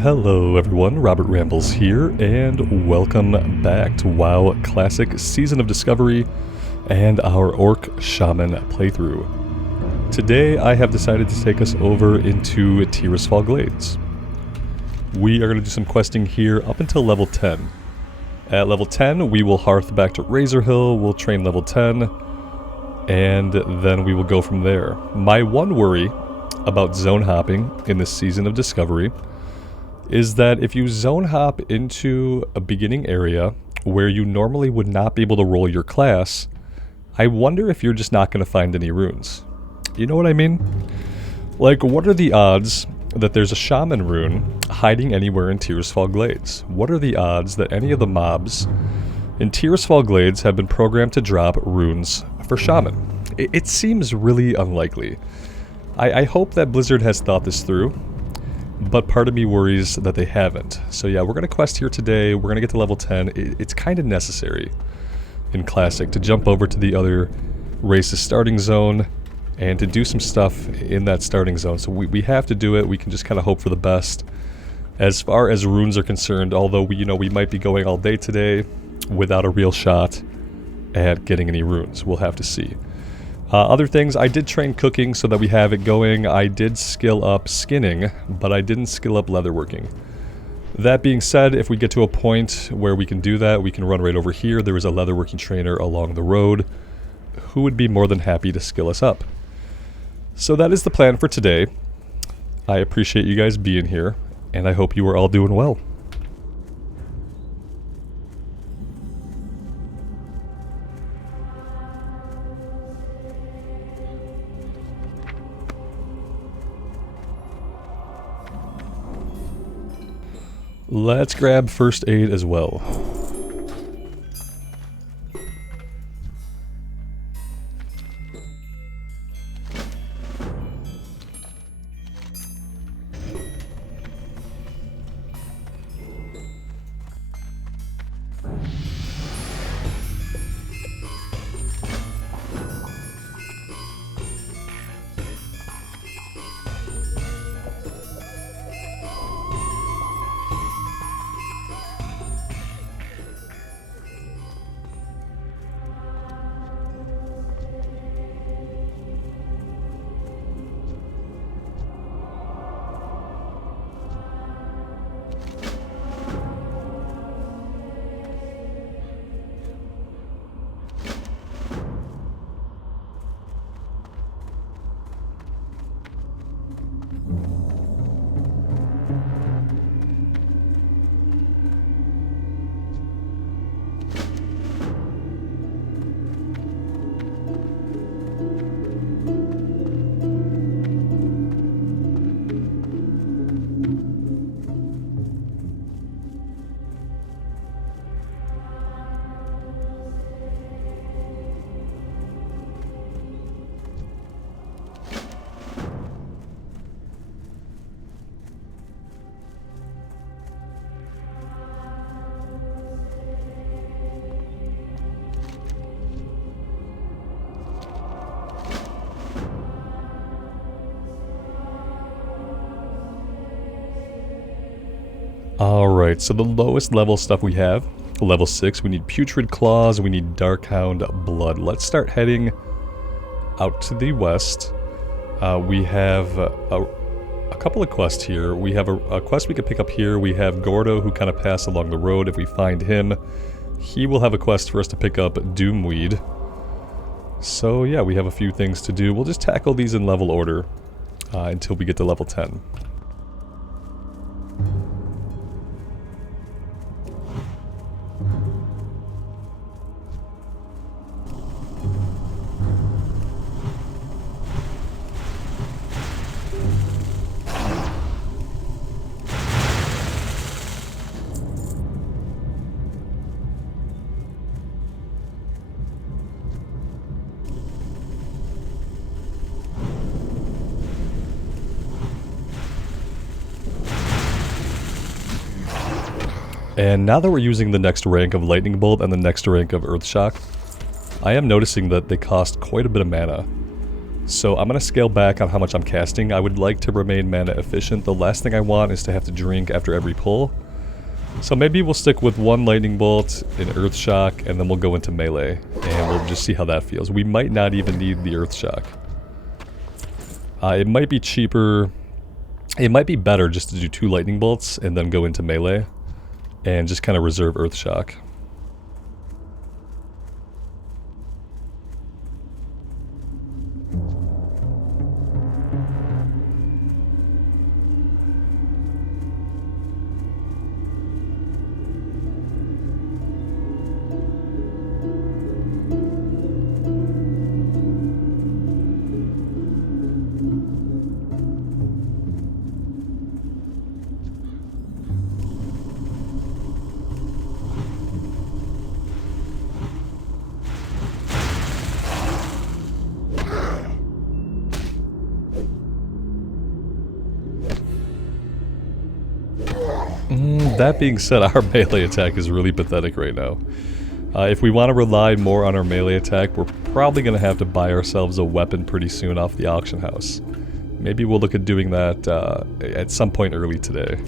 Hello everyone, Robert Rambles here, and welcome back to WoW Classic Season of Discovery and our Orc Shaman playthrough. Today I have decided to take us over into Tirisfal Glades. We are going to do some questing here up until level 10. At level 10 we will hearth back to Razor Hill, we'll train level 10, and then we will go from there. My one worry about zone hopping in this Season of Discovery is that if you zone hop into a beginning area where you normally would not be able to roll your class, I wonder if you're just not going to find any runes. You know what I mean? Like, what are the odds that there's a Shaman rune hiding anywhere in Tirisfal Glades? What are the odds that any of the mobs in Tirisfal Glades have been programmed to drop runes for Shaman? It seems really unlikely. I hope that Blizzard has thought this through, but part of me worries that they haven't. So yeah, we're going to quest here today. We're going to get to level 10. It's kind of necessary in Classic to jump over to the other race's starting zone and to do some stuff in that starting zone. So we have to do it. We can just kind of hope for the best. As far as runes are concerned, although we might be going all day today without a real shot at getting any runes. We'll have to see. Other things, I did train cooking so that we have it going. I did skill up skinning, but I didn't skill up leatherworking. That being said, if we get to a point where we can do that, we can run right over here. There is a leatherworking trainer along the road who would be more than happy to skill us up. So that is the plan for today. I appreciate you guys being here, and I hope you are all doing well. Let's grab first aid as well. Alright, so the lowest level stuff we have, level 6, we need Putrid Claws, we need Darkhound Blood. Let's start heading out to the west. We have a couple of quests here. We have a quest we could pick up here. We have Gordo who kind of passed along the road. If we find him, he will have a quest for us to pick up Doomweed. So yeah, we have a few things to do. We'll just tackle these in level order until we get to level 10. And now that we're using the next rank of Lightning Bolt and the next rank of Earthshock, I am noticing that they cost quite a bit of mana. So I'm going to scale back on how much I'm casting. I would like to remain mana efficient. The last thing I want is to have to drink after every pull. So maybe we'll stick with 1 Lightning Bolt, an Earth Shock, and then we'll go into melee. And we'll just see how that feels. We might not even need the Earth Shock. It might be cheaper. It might be better just to do 2 Lightning Bolts and then go into melee. And just kind of reserve Earth Shock. That being said, our melee attack is really pathetic right now. If we want to rely more on our melee attack, we're probably going to have to buy ourselves a weapon pretty soon off the auction house. Maybe we'll look at doing that at some point early today.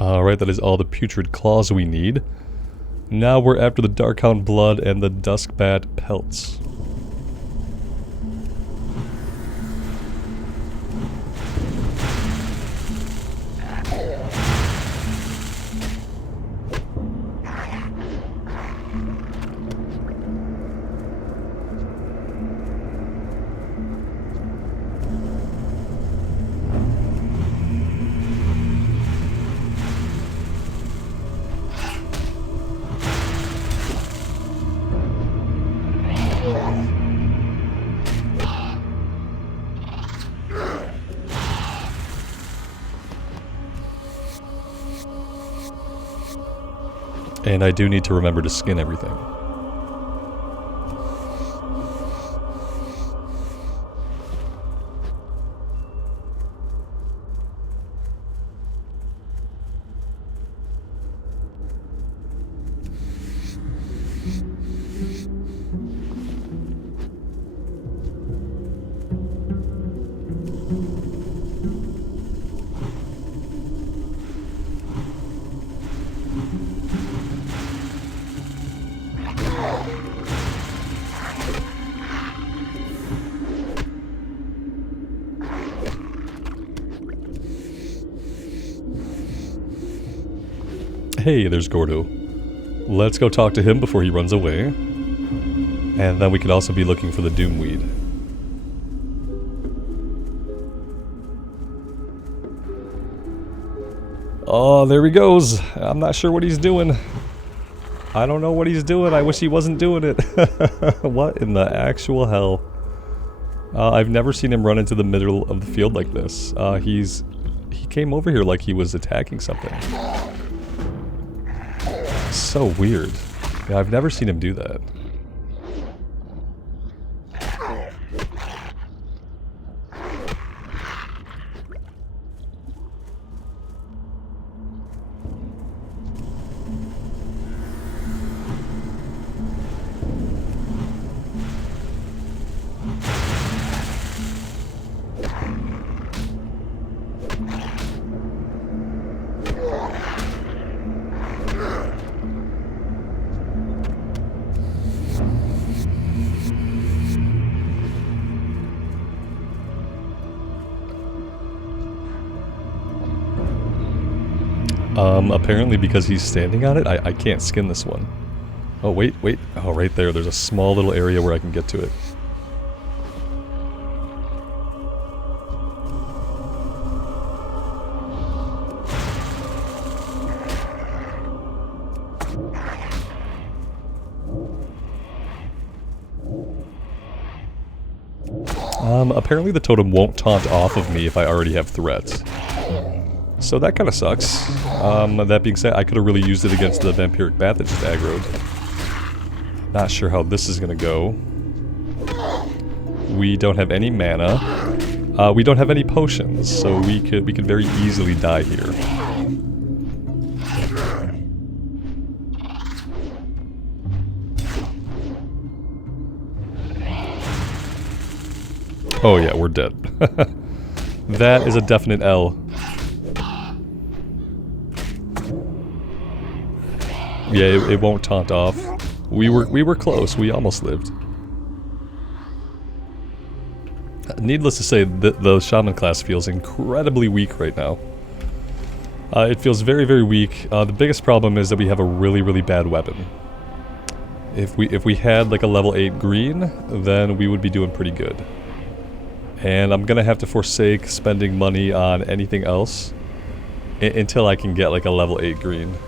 Alright, that is all the putrid claws we need. Now we're after the Darkhound blood and the Duskbat pelts. And I do need to remember to skin everything. Hey, there's Gordo. Let's go talk to him before he runs away. And then we could also be looking for the Doomweed. Oh, there he goes. I'm not sure what he's doing. I don't know what he's doing. I wish he wasn't doing it. What in the actual hell? I've never seen him run into the middle of the field like this. He came over here like he was attacking something. So weird. Yeah, I've never seen him do that. Apparently because he's standing on it, I can't skin this one. Oh, wait. Oh, right there. There's a small little area where I can get to it. Apparently the totem won't taunt off of me if I already have threats. So that kind of sucks. That being said, I could have really used it against the vampiric bat that just aggroed. Not sure how this is gonna go. We don't have any mana. We don't have any potions, so we could very easily die here. Oh yeah, we're dead. That is a definite L. Yeah, it won't taunt off. We were close. We almost lived. Needless to say, the Shaman class feels incredibly weak right now. It feels very, very weak. The biggest problem is that we have a really, really bad weapon. If we had like a level 8 green, then we would be doing pretty good. And I'm gonna have to forsake spending money on anything else until I can get like a level 8 green.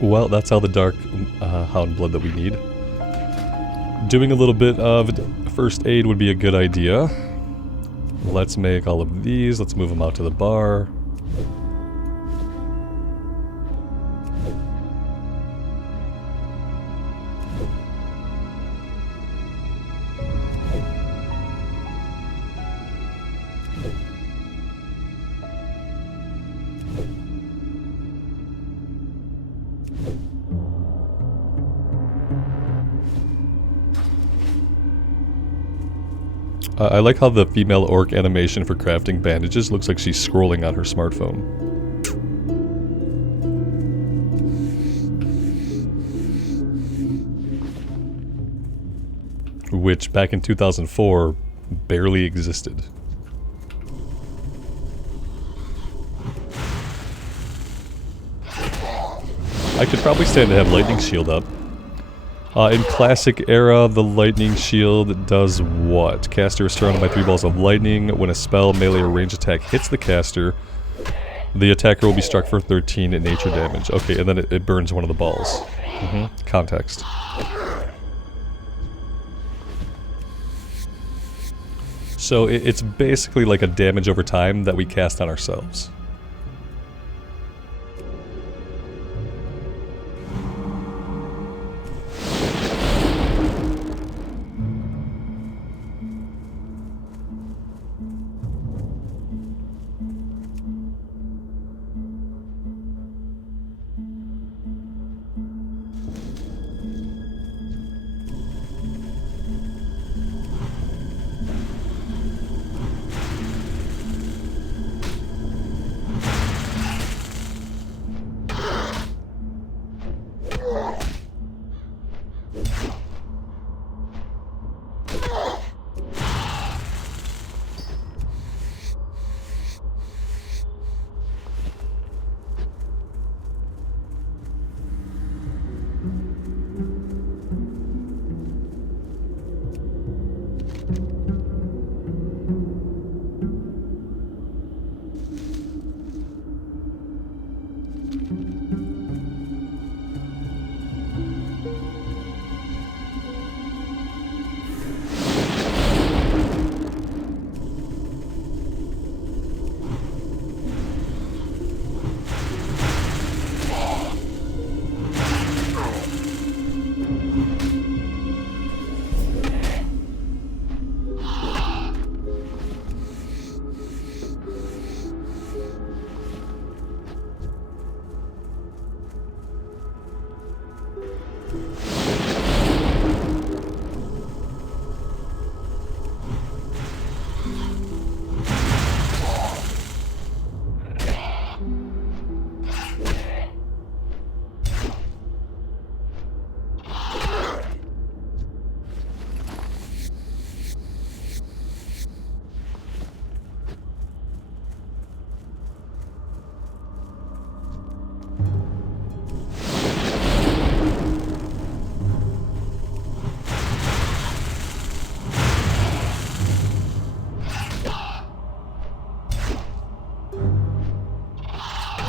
Well, that's all the dark hound blood that we need. Doing a little bit of first aid would be a good idea. Let's make all of these. Let's move them out to the bar. I like how the female orc animation for crafting bandages looks like she's scrolling on her smartphone. Which, back in 2004, barely existed. I could probably stand to have lightning shield up. In classic era, the lightning shield does what? Caster is surrounded by 3 balls of lightning. When a spell, melee, or range attack hits the caster, the attacker will be struck for 13 nature damage. Okay, and then it burns one of the balls. Context. So it's basically like a damage over time that we cast on ourselves.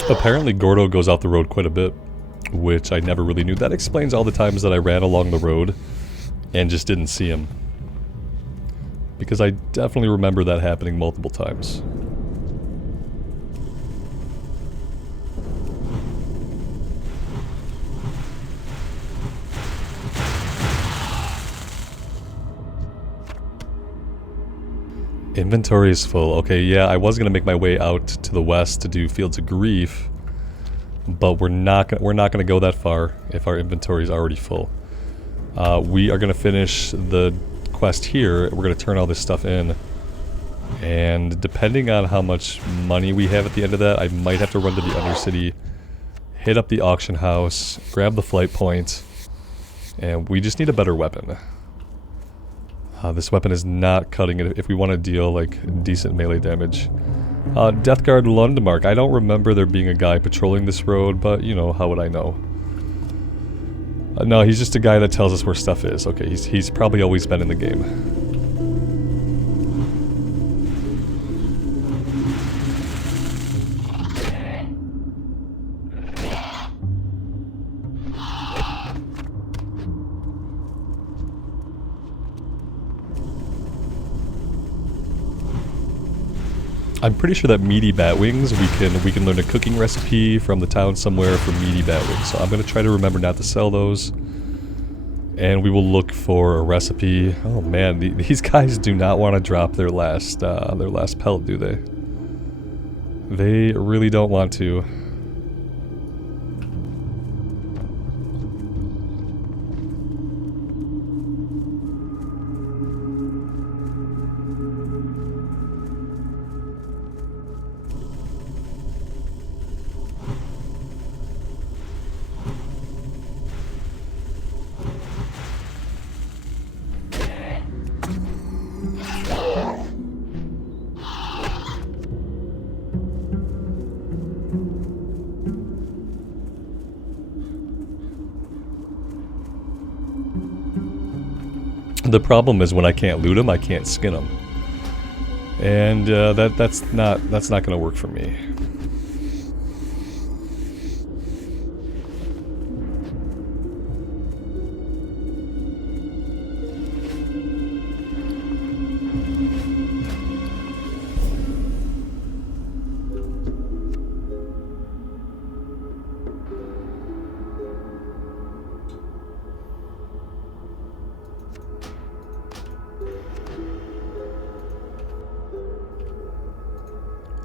Apparently Gordo goes off the road quite a bit, which I never really knew. That explains all the times that I ran along the road and just didn't see him. Because I definitely remember that happening multiple times. Inventory is full. Okay, yeah, I was gonna make my way out to the west to do Fields of Grief, but we're not gonna go that far if our inventory is already full. We are gonna finish the quest here. We're gonna turn all this stuff in, and depending on how much money we have at the end of that, I might have to run to the Undercity, hit up the auction house, grab the flight point, and we just need a better weapon. This weapon is not cutting it if we want to deal, like, decent melee damage. Deathguard Lundmark. I don't remember there being a guy patrolling this road, but, you know, how would I know? No, he's just a guy that tells us where stuff is. Okay, he's probably always been in the game. I'm pretty sure that meaty bat wings, we can learn a cooking recipe from the town somewhere for meaty bat wings. So I'm gonna try to remember not to sell those, and we will look for a recipe. Oh man, these guys do not want to drop their last pelt, do they? They really don't want to. The problem is when I can't loot them, I can't skin them, and that's not going to work for me.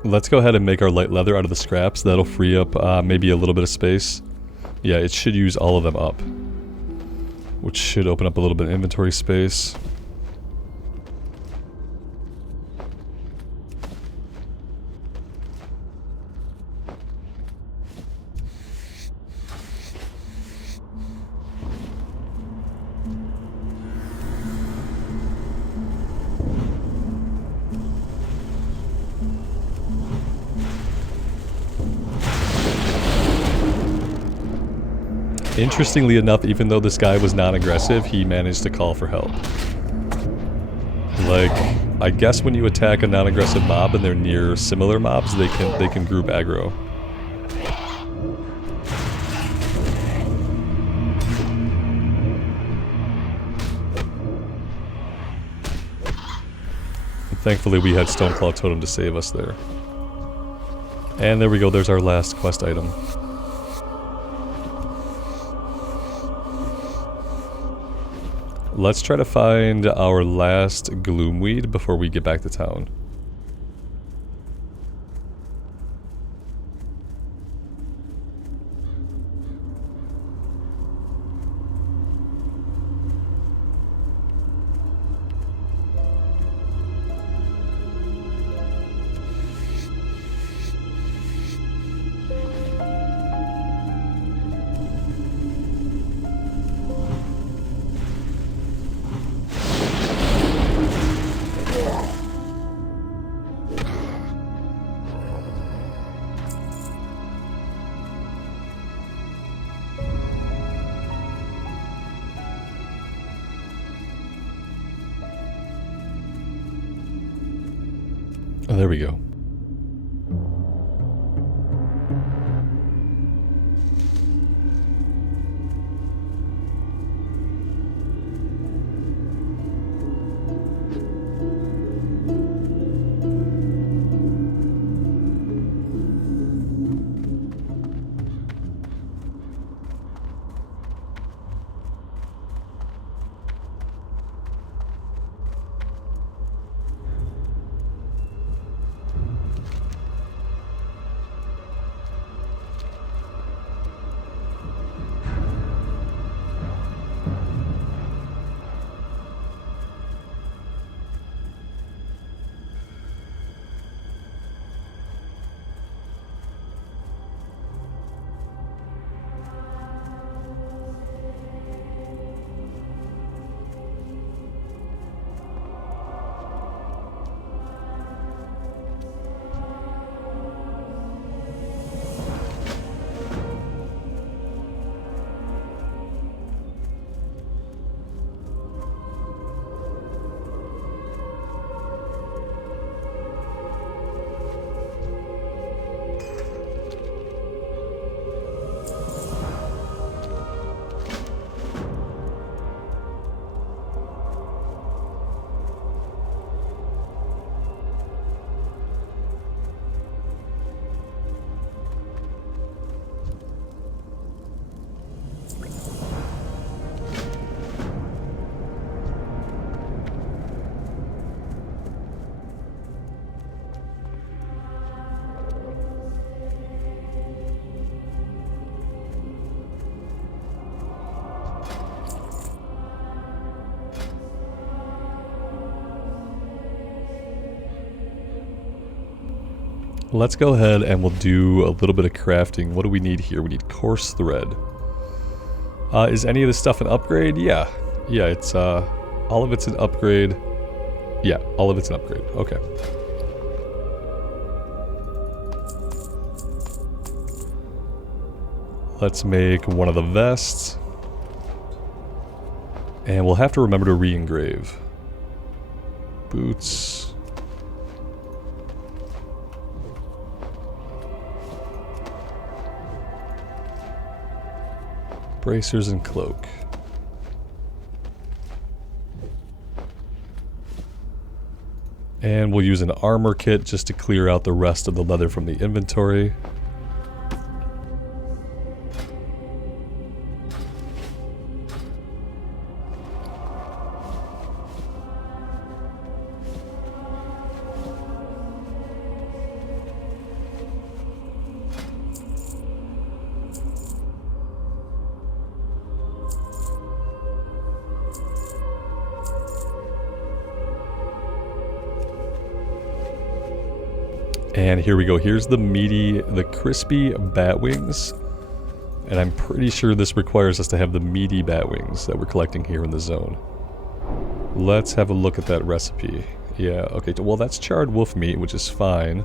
Let's go ahead and make our light leather out of the scraps. That'll free up maybe a little bit of space. Yeah, it should use all of them up, which should open up a little bit of inventory space. Interestingly enough, even though this guy was non-aggressive, he managed to call for help. Like, I guess when you attack a non-aggressive mob and they're near similar mobs, they can group aggro. And thankfully we had Stoneclaw Totem to save us there. And there we go, there's our last quest item. Let's try to find our last Gloomweed before we get back to town. There we go. Let's go ahead and we'll do a little bit of crafting. What do we need here? We need coarse thread. Is any of this stuff an upgrade? Yeah. Yeah, it's, all of it's an upgrade. Yeah, all of it's an upgrade. Okay. Let's make one of the vests. And we'll have to remember to re-engrave. Boots. Bracers and cloak. And we'll use an armor kit just to clear out the rest of the leather from the inventory. And here we go. Here's the crispy bat wings. And I'm pretty sure this requires us to have the meaty bat wings that we're collecting here in the zone. Let's have a look at that recipe. Yeah, okay. Well, that's charred wolf meat, which is fine.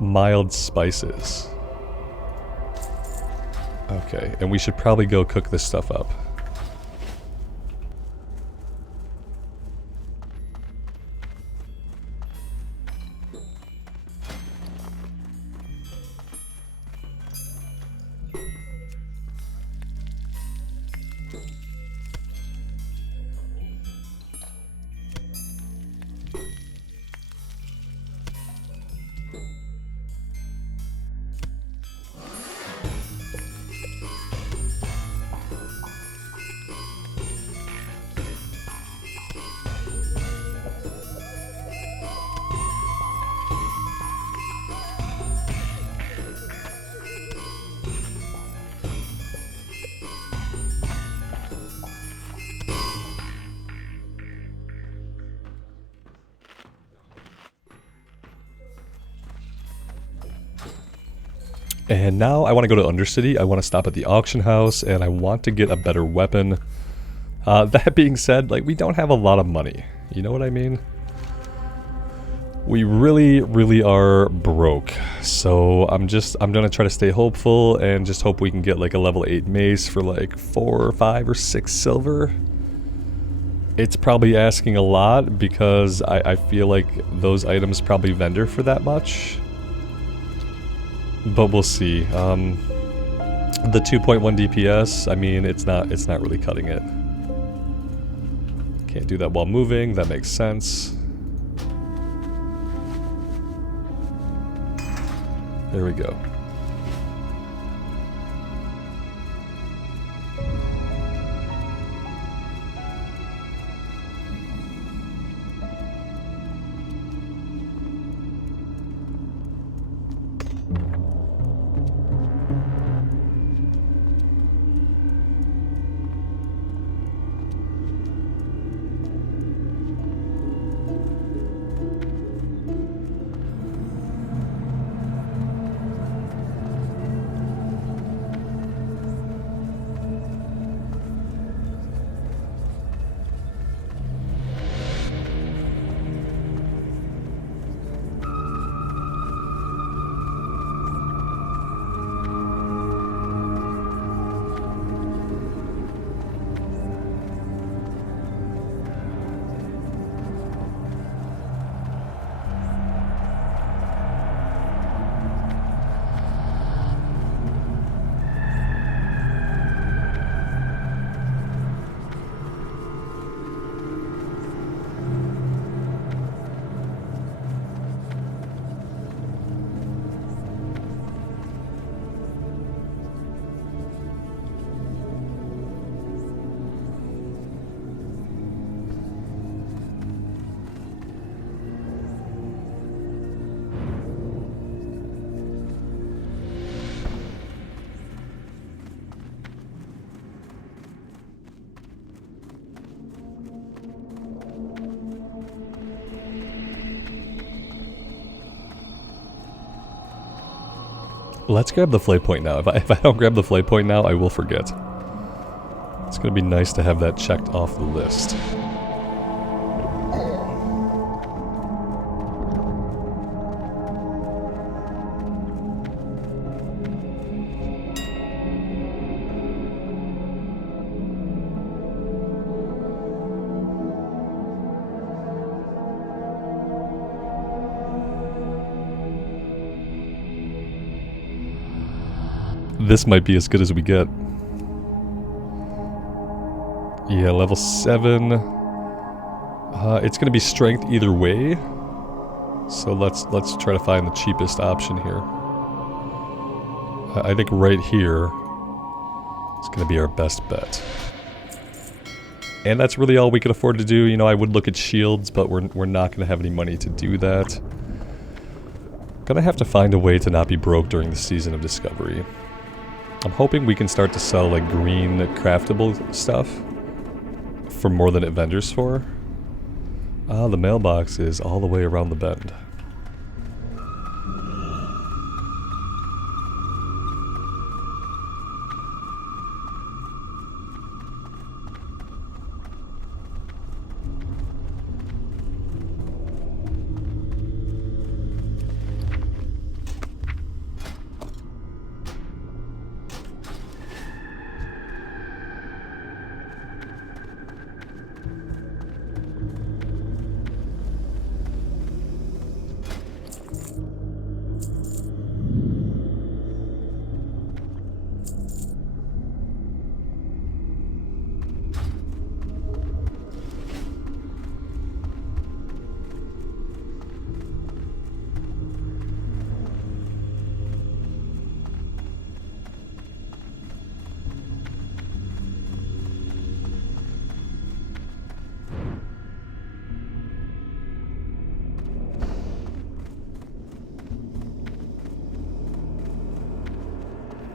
Mild spices. Okay, and we should probably go cook this stuff up. And now I want to go to Undercity. I want to stop at the auction house, and I want to get a better weapon. That being said, like, we don't have a lot of money. You know what I mean? We really are broke. So I'm gonna try to stay hopeful and just hope we can get like a level 8 mace for like 4 or 5 or 6 silver. It's probably asking a lot because I feel like those items probably vendor for that much. But we'll see. The 2.1 DPS, I mean, it's not really cutting it. Can't do that while moving, that makes sense. There we go. Let's grab the flay point now. If I don't grab the flay point now, I will forget. It's going to be nice to have that checked off the list. This might be as good as we get. Yeah, level 7. It's going to be strength either way. So let's try to find the cheapest option here. I think right here is going to be our best bet. And that's really all we could afford to do. You know, I would look at shields, but we're not going to have any money to do that. Gonna have to find a way to not be broke during the Season of Discovery. I'm hoping we can start to sell like green craftable stuff for more than it vendors for. Ah, the mailbox is all the way around the bend.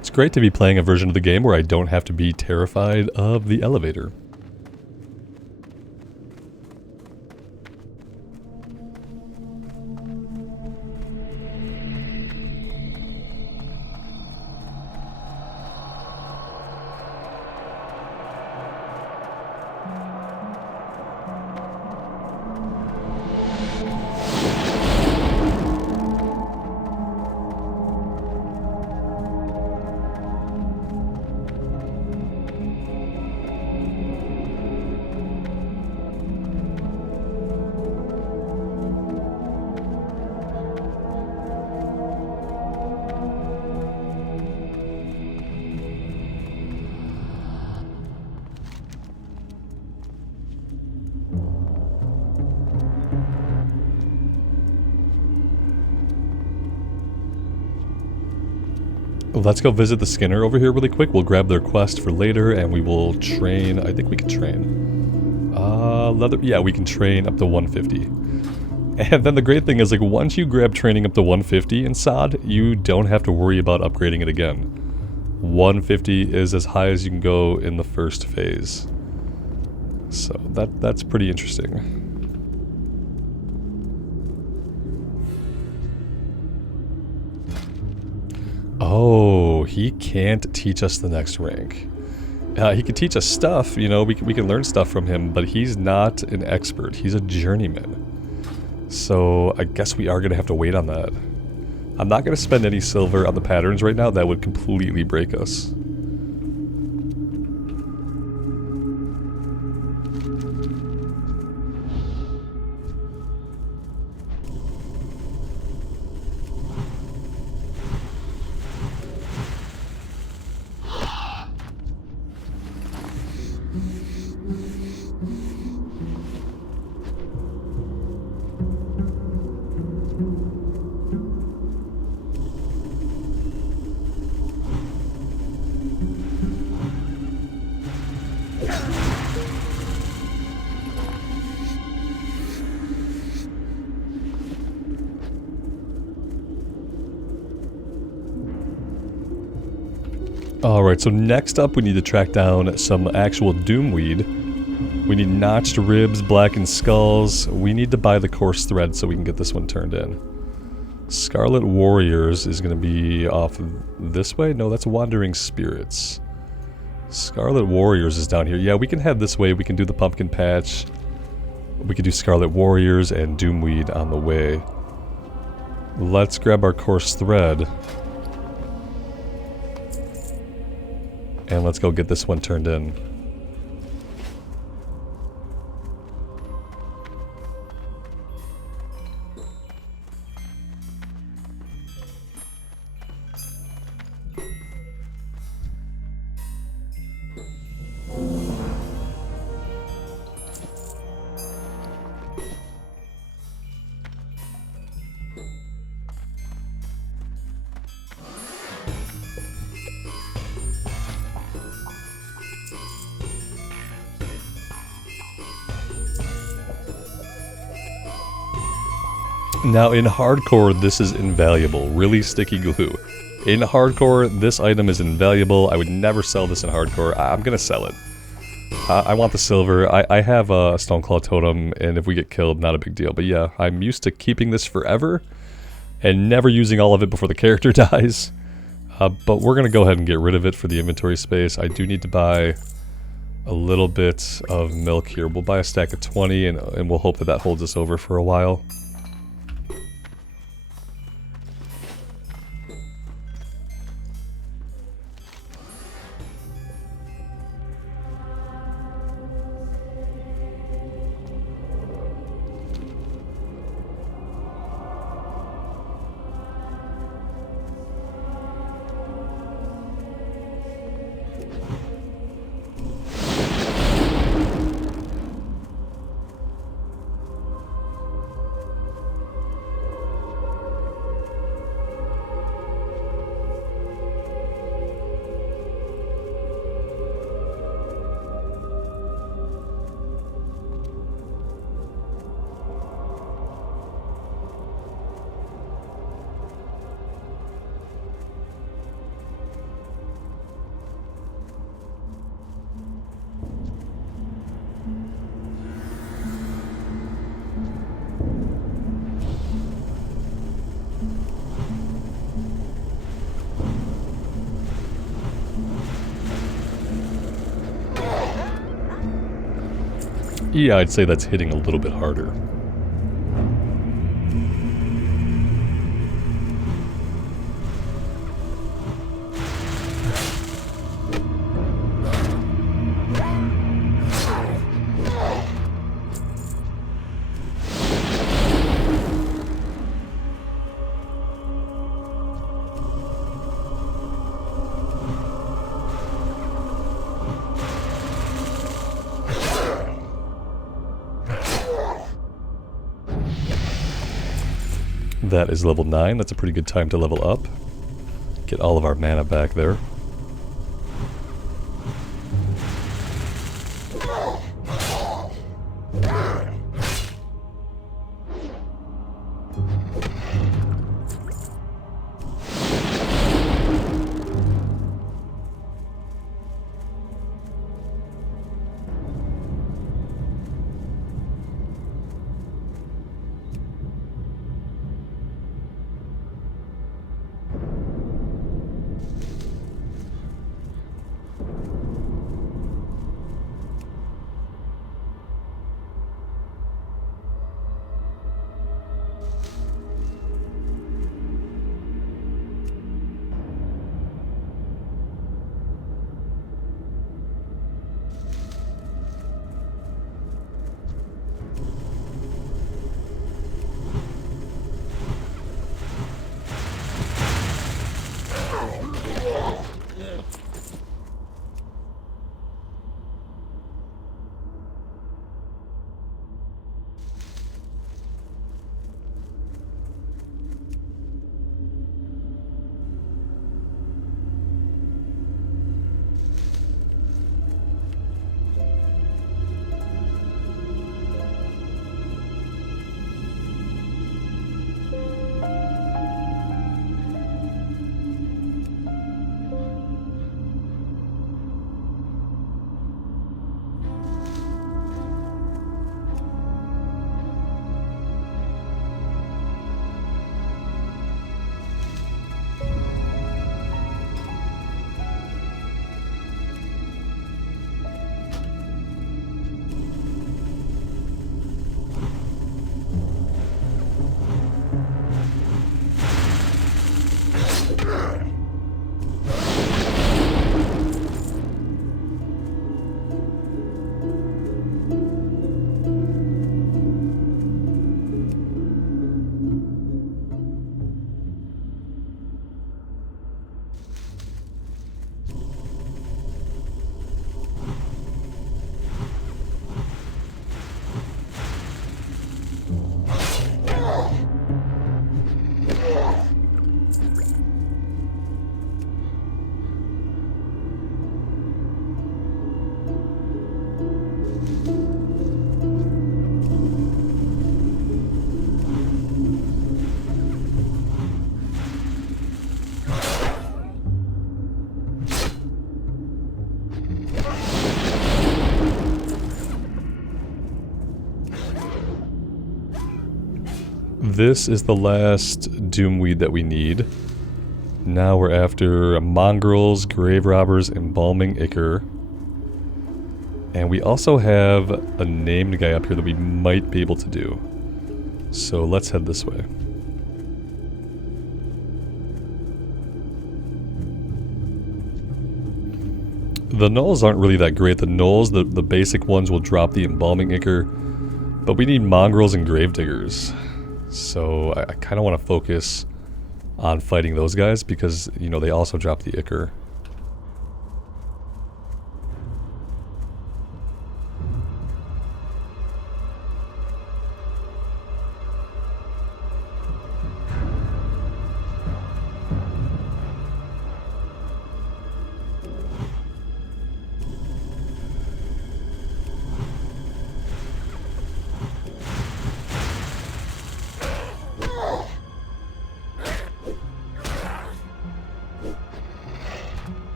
It's great to be playing a version of the game where I don't have to be terrified of the elevator. Let's go visit the Skinner over here really quick. We'll grab their quest for later, and we will train. I think we can train. Leather. Yeah, we can train up to 150. And then the great thing is, like, once you grab training up to 150 in SOD, you don't have to worry about upgrading it again. 150 is as high as you can go in the first phase. So that's pretty interesting. Oh, he can't teach us the next rank. He can teach us stuff, you know, we can learn stuff from him, but he's not an expert. He's a journeyman. So I guess we are going to have to wait on that. I'm not going to spend any silver on the patterns right now. That would completely break us. Alright, so next up we need to track down some actual Doomweed. We need notched ribs, blackened skulls. We need to buy the coarse thread so we can get this one turned in. Scarlet Warriors is going to be off this way? No, that's Wandering Spirits. Scarlet Warriors is down here. Yeah, we can head this way. We can do the Pumpkin Patch. We can do Scarlet Warriors and Doomweed on the way. Let's grab our coarse thread. And let's go get this one turned in. Now in hardcore, this is invaluable. Really sticky glue. In hardcore, this item is invaluable. I would never sell this in hardcore. I'm gonna sell it. I want the silver. I have a Stoneclaw Totem, and if we get killed, not a big deal. But yeah, I'm used to keeping this forever and never using all of it before the character dies. But we're gonna go ahead and get rid of it for the inventory space. I do need to buy a little bit of milk here. We'll buy a stack of 20, and we'll hope that that holds us over for a while. Yeah, I'd say that's hitting a little bit harder. That is level 9. That's a pretty good time to level up. Get all of our mana back there. This is the last Doomweed that we need. Now we're after Mongrels, Grave Robbers, Embalming Ichor. And we also have a named guy up here that we might be able to do. So let's head this way. The Gnolls aren't really that great. The Gnolls, the basic ones, will drop the Embalming Ichor. But we need Mongrels and Gravediggers. So I kind of want to focus on fighting those guys because, you know, they also drop the Ichor.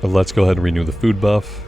But let's go ahead and renew the food buff.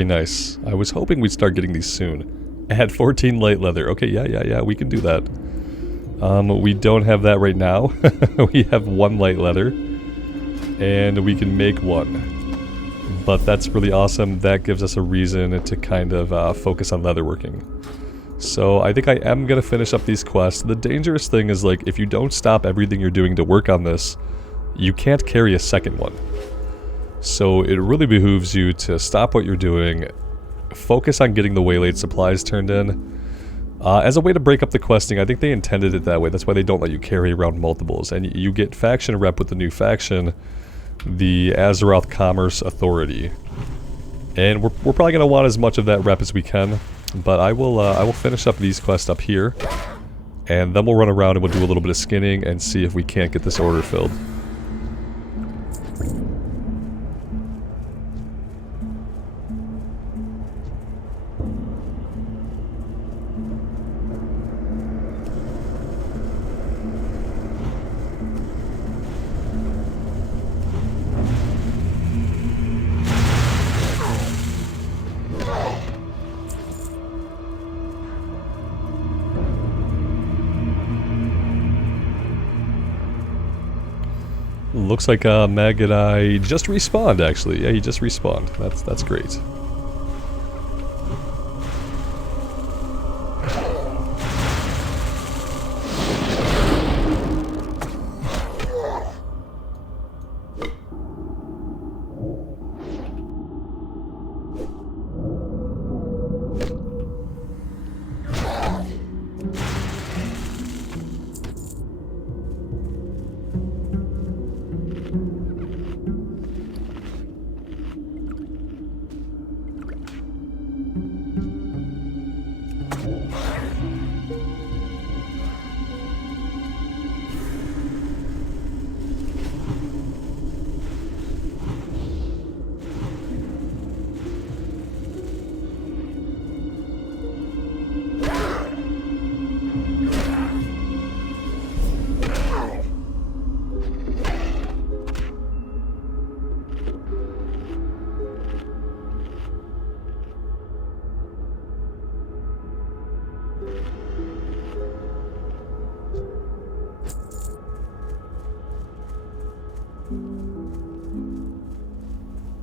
Very nice. I was hoping we'd start getting these soon. Add 14 light leather. Okay, yeah, we can do that. We don't have that right now. We have 1 light leather. And we can make 1. But that's really awesome. That gives us a reason to kind of focus on leatherworking. So I think I am going to finish up these quests. The dangerous thing is, like, if you don't stop everything you're doing to work on this, you can't carry a second one. So it really behooves you to stop what you're doing, focus on getting the waylaid supplies turned in. As a way to break up the questing, I think they intended it that way. That's why they don't let you carry around multiples. And you get faction rep with the new faction, the Azeroth Commerce Authority. And we're probably going to want as much of that rep as we can. But I will finish up these quests up here, and then we'll run around and we'll do a little bit of skinning and see if we can't get this order filled. Looks like Meg and I just respawned, actually. Yeah, he just respawned. That's great.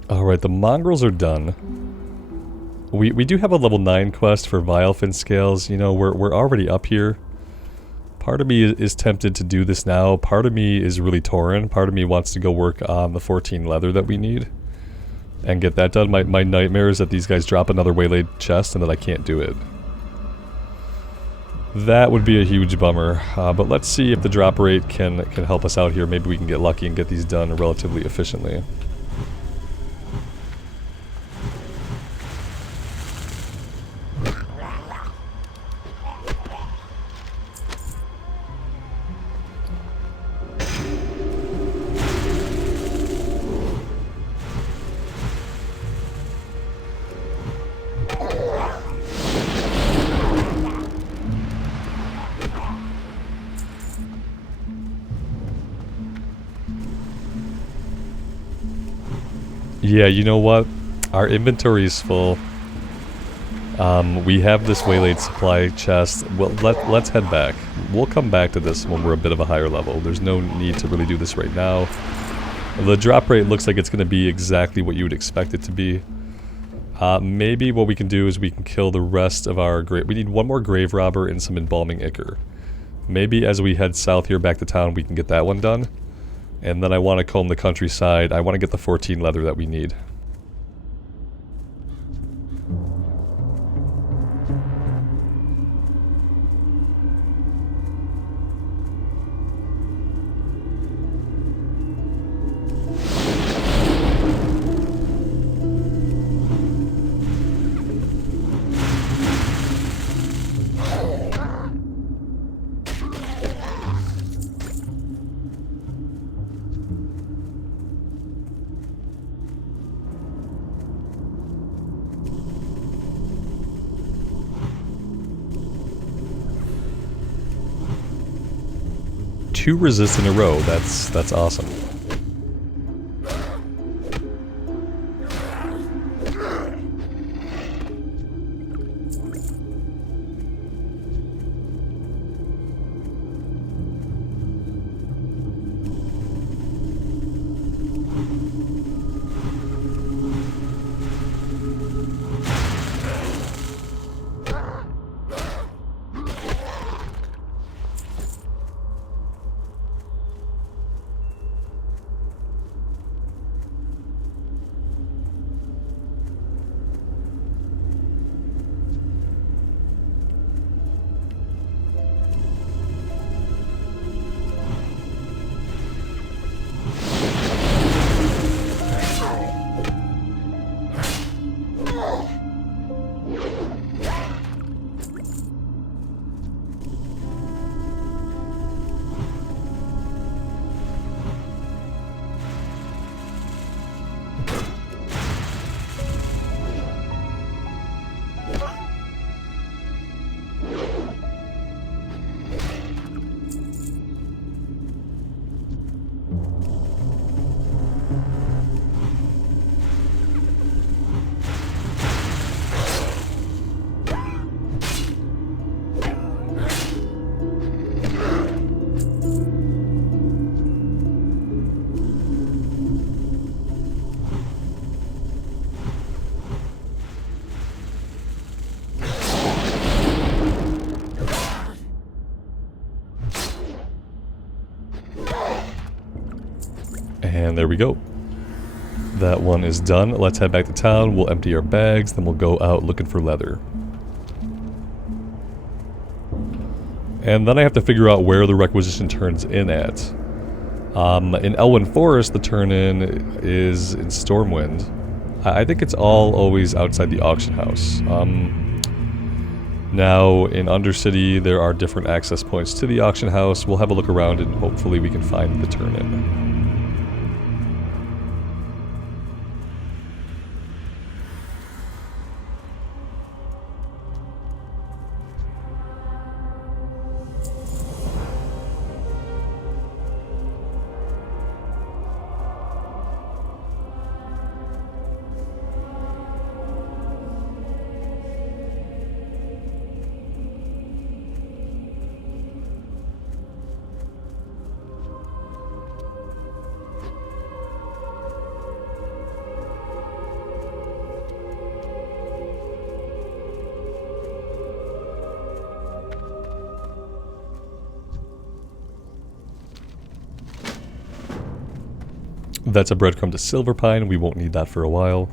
Alright, the mongrels are done. We do have a level 9 quest for Vilefin scales. You know, we're already up here. Part of me is tempted to do this now. Part of me is really torn. Part of me wants to go work on the 14 leather that we need and get that done. My nightmare is that these guys drop another waylaid chest and that I can't do it. That would be a huge bummer. But let's see if the drop rate can help us out here. Maybe we can get lucky and get these done relatively efficiently. Yeah, you know what? Our inventory is full. We have this waylaid supply chest. Well, let's head back. We'll come back to this when we're a bit of a higher level. There's no need to really do this right now. The drop rate looks like it's going to be exactly what you would expect it to be. Maybe what we can do is we can kill the rest of our grave. We need one more grave robber and some embalming ichor. Maybe as we head south here back to town, we can get that one done. And then I want to comb the countryside. I want to get the 14 leather that we need. Two resists in a row. That's awesome. And there we go. That one is done. Let's head back to town. We'll empty our bags, then we'll go out looking for leather. And then I have to figure out where the requisition turns in at. In Elwyn Forest, the turn-in is in Stormwind. I think it's all always outside the auction house. Now, in Undercity, there are different access points to the auction house. We'll have a look around and hopefully we can find the turn-in. That's a breadcrumb to Silverpine. We won't need that for a while.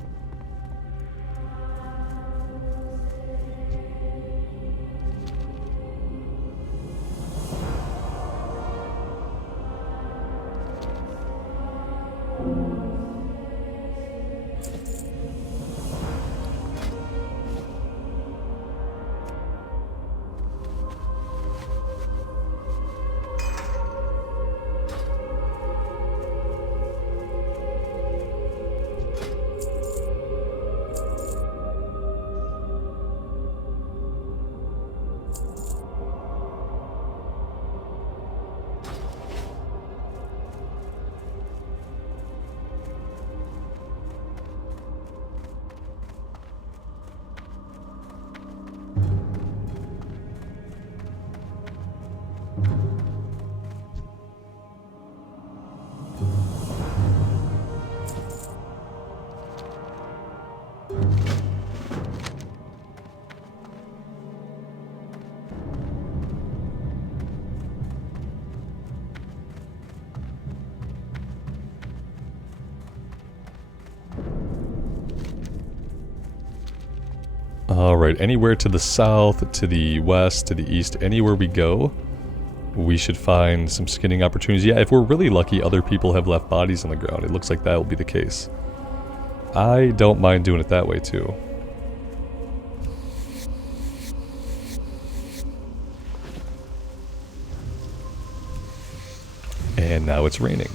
Alright, anywhere to the south, to the west, to the east, anywhere we go, we should find some skinning opportunities. Yeah, if we're really lucky, other people have left bodies on the ground. It looks like that will be the case. I don't mind doing it that way, too. And now it's raining.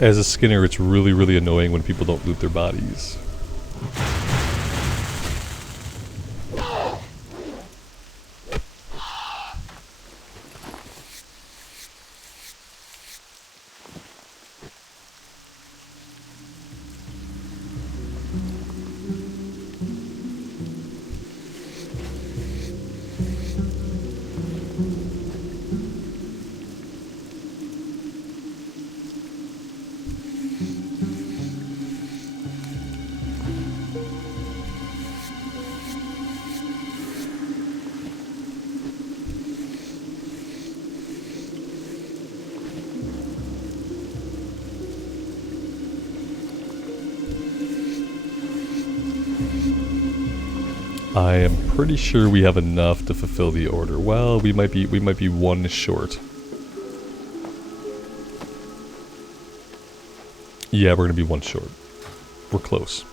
As a Skinner, it's really, really annoying when people don't loot their bodies. I am pretty sure we have enough to fulfill the order. Well, we might be one short. Yeah, we're gonna be one short. We're close.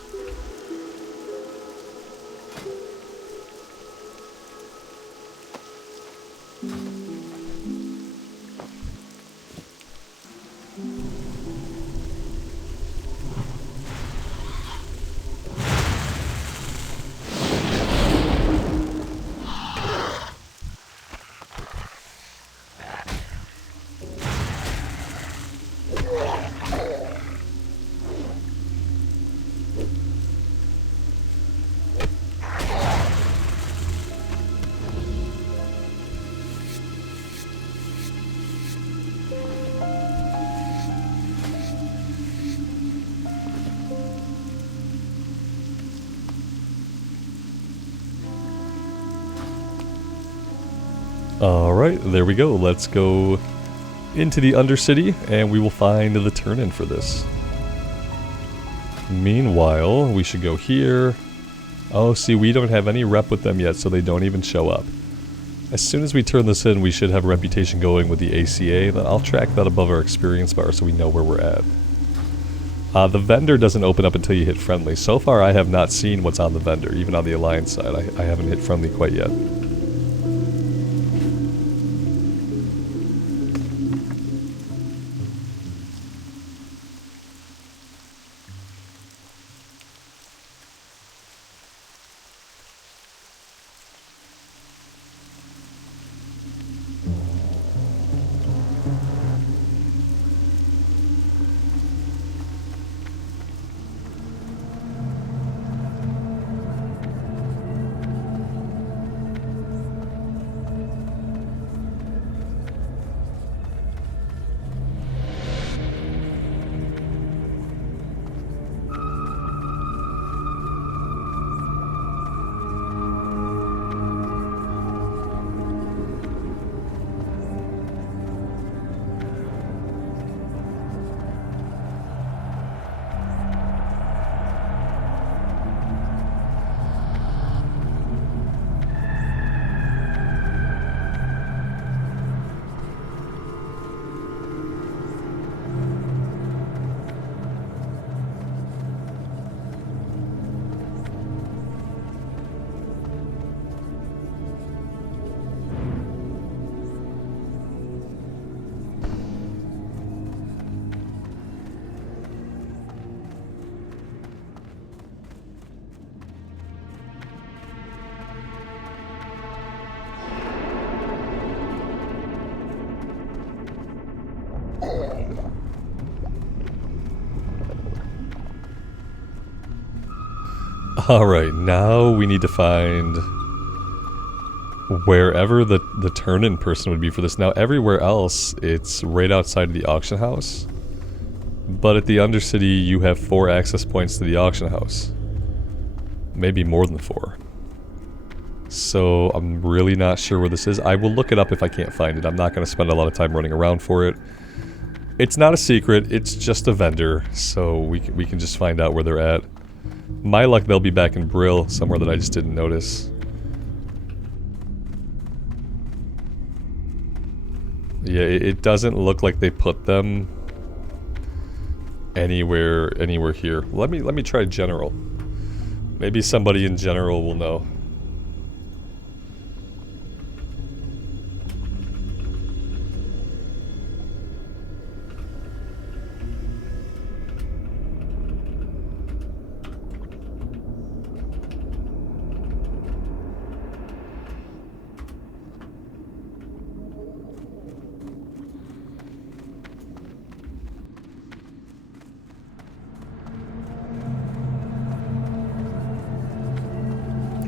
Alright, there we go. Let's go into the Undercity, and we will find the turn-in for this. Meanwhile, we should go here. Oh, see, we don't have any rep with them yet, so they don't even show up. As soon as we turn this in, we should have a reputation going with the ACA, then I'll track that above our experience bar so we know where we're at. The vendor doesn't open up until you hit friendly. So far, I have not seen what's on the vendor, even on the Alliance side. I haven't hit friendly quite yet. Alright, now we need to find wherever the turn-in person would be for this. Now, everywhere else, it's right outside of the auction house. But at the Undercity, you have 4 access points to the auction house. Maybe more than 4. So, I'm really not sure where this is. I will look it up if I can't find it. I'm not going to spend a lot of time running around for it. It's not a secret, it's just a vendor, so we can just find out where they're at. My luck, they'll be back in Brill, somewhere that I just didn't notice. Yeah, it doesn't look like they put them anywhere here. Let me try general. Maybe somebody in general will know.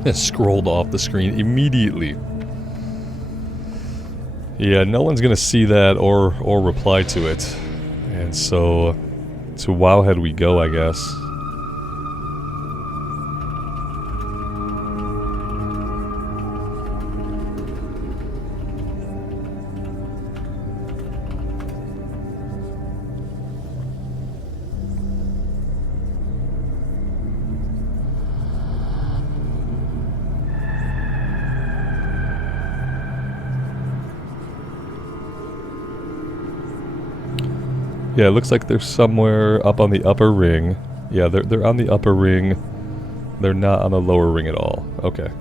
It scrolled off the screen immediately. Yeah, no one's gonna see that or reply to it. And so to Wowhead we go, I guess. Yeah, it looks like they're somewhere up on the upper ring. Yeah, they're on the upper ring. They're not on the lower ring at all. Okay.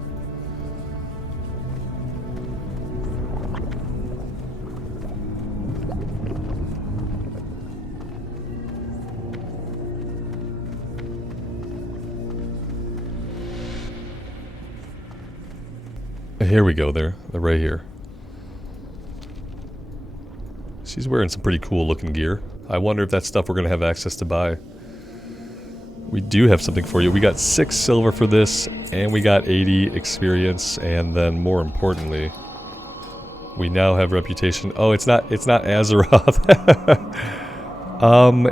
Here we go, they're right here. She's wearing some pretty cool looking gear. I wonder if that's stuff we're going to have access to buy. We do have something for you. We got 6 silver for this, and we got 80 experience, and then more importantly, we now have reputation. Oh, it's not Azeroth.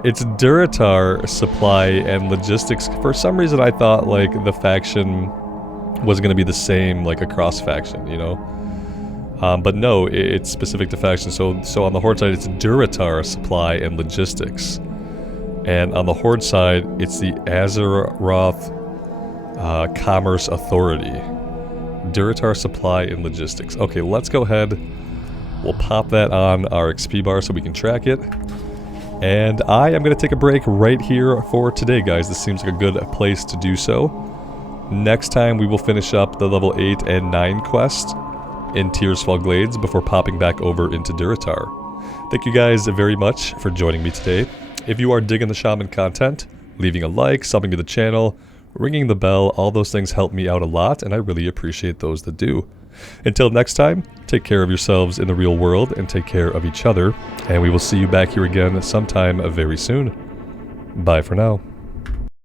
It's Duratar supply and logistics. For some reason I thought like the faction was going to be the same like across faction, you know? But no, it's specific to faction. So on the Horde side, it's Duratar supply and logistics, and on the Horde side, it's the Azeroth Commerce Authority. Duratar supply and logistics. Okay, let's go ahead. We'll pop that on our XP bar so we can track it. And I am going to take a break right here for today, guys. This seems like a good place to do so. Next time, we will finish up the level 8 and 9 quest in Tearsfall Glades before popping back over into Duratar. Thank you guys very much for joining me today. If you are digging the Shaman content, leaving a like, subbing to the channel, ringing the bell, all those things help me out a lot, and I really appreciate those that do. Until next time, take care of yourselves in the real world and take care of each other, and we will see you back here again sometime very soon. Bye for now.